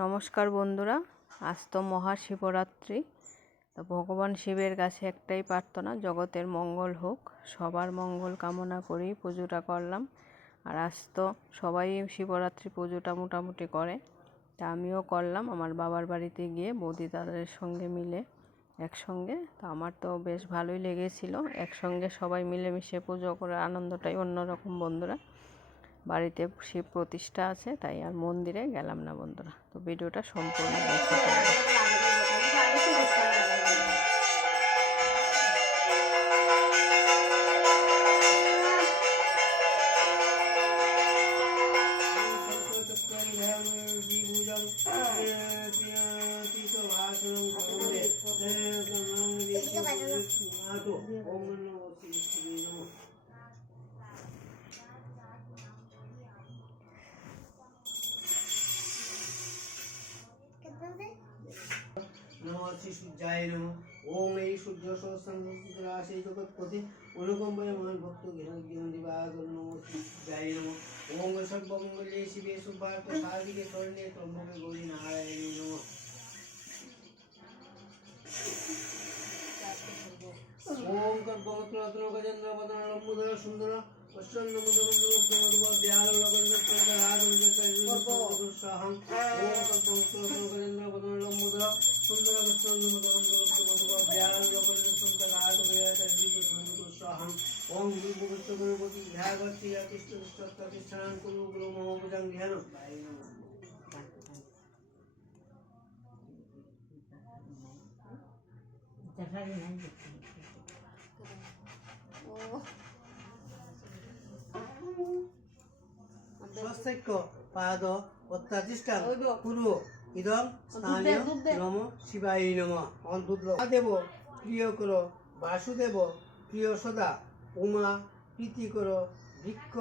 নমস্কার বন্ধুরা, আজ তো মহাশিবরাত্রি। তো ভগবান শিবের কাছে একটাই প্রার্থনা, জগতের মঙ্গল হোক। সবার মঙ্গল কামনা করেই পুজোটা করলাম। আর আজ তো সবাই শিবরাত্রি পুজোটা মোটামুটি করে, তা আমিও করলাম আমার বাবার বাড়িতে গিয়ে বৌদি দাদাদের সঙ্গে মিলে একসঙ্গে। তো আমার তো বেশ ভালোই লেগেছিল, একসঙ্গে সবাই মিলেমিশে পুজো করার আনন্দটাই অন্যরকম বন্ধুরা। বাড়িতে শিব প্রতিষ্ঠা আছে, তাই আর মন্দিরে গেলাম না বন্ধুরা। তো ভিডিওটা সম্পূর্ণ দেখতে থাকবেন। नमो श्री सूर्याय नमः। ओम ऐ सूर्य सहस्रराशि जगत्पति अनुकंपय महान भक्त ज्ञान दिवाकर नमो श्री सूर्याय नमः। ओम सर्वमंगले शिवे शुभार्थ साधिके शरण्ये त्र्यंबके गौरी नारायणी नमः। ओम कर्पवत्र गजेंद्र वदन लंबोदर सुंदर प्रसन्न मुद्गंधर व्याल लगन प्रदाद विजय साहं। ओम कर्पवत्र गजेंद्र वदन लंबोदर सुंदर प्रसन्न मुद्गंधर व्याल लगन प्रदाद विजय साहं। ओम गुरुभक्त गणपति ध्यागति कृष्ण प्रतिष्ठान कुरु गुरु महोपजं ध्यान। स्वस्तिक पाद उत्तातिष्ठान पूर्व इदं स्थानीय नमो शिवाय नमः। देव प्रिय करो वासुदेव प्रिय सदा उमा प्रीति करो भिक्ष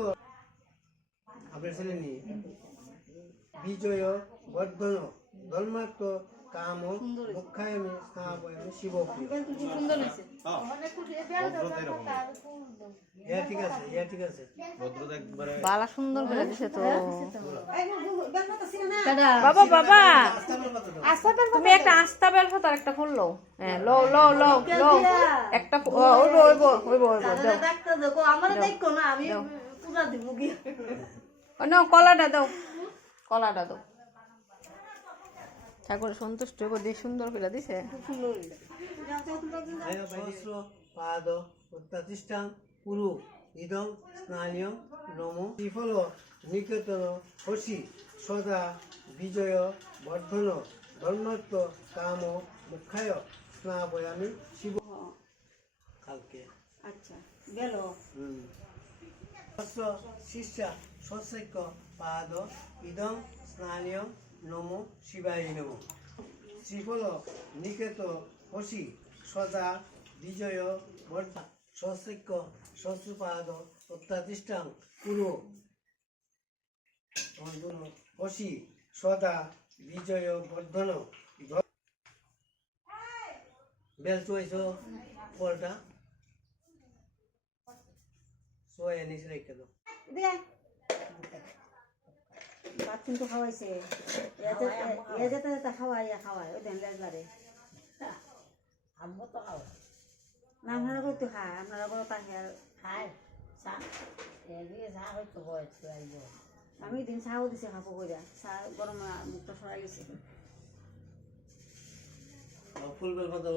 विजय वर्धन धर्मात्म काम मुखायामि स्थापयामि शिव प्रिय। ঠিক আছে বালা সুন্দর করে দিছে তো বাবা বাবা। তুমি একটা আস্তা বেল পাতা একটা ফুল লও। হ্যাঁ লও লও লও লও একটা ওইব ওইব ওইব ওইব দাও। আমারে দেখো না, আমি পুরা দিব কি। নাও কলাটা দাও, কলাটা দাও। ঠাকুর সন্তুষ্ট হইব, দিয়ে সুন্দর করে দিছে। পাদ প্রতিষ্ঠান পুরু ইদং স্নানীয় নম ত্রিফল নিকেতন হসি সদা বিজয় বর্ধন ধর্মাত্ম কাম মুখায় স্নাপয়ামি শিব। কালকে আচ্ছা গেল শিষ্যা সস্যক পাদ ইদং স্নানীয় নম শিবায় নম শ্রীফল নিকেত হসি সদা বিজয় বর্ধন সস্যক সস্যপাদ প্রতিষ্ঠান পুরো হসি সদা বিজয় বর্ধন। বেল চুয়াইছ ফলটা সোয়া নিচে রেখে দাও। বাচ্চা তো খাওয়াইছে, খাওয়াই ওই দেন বারে আম্মু তো খাওয়া না। আপনারা করতে খায়, আপনারা করে পাখি আর খায় চা চা হয়তো আমি দিন চাও দিছে খাবো করে চা গরম মুখটা সরাই গেছে। ফুল বেল পাতা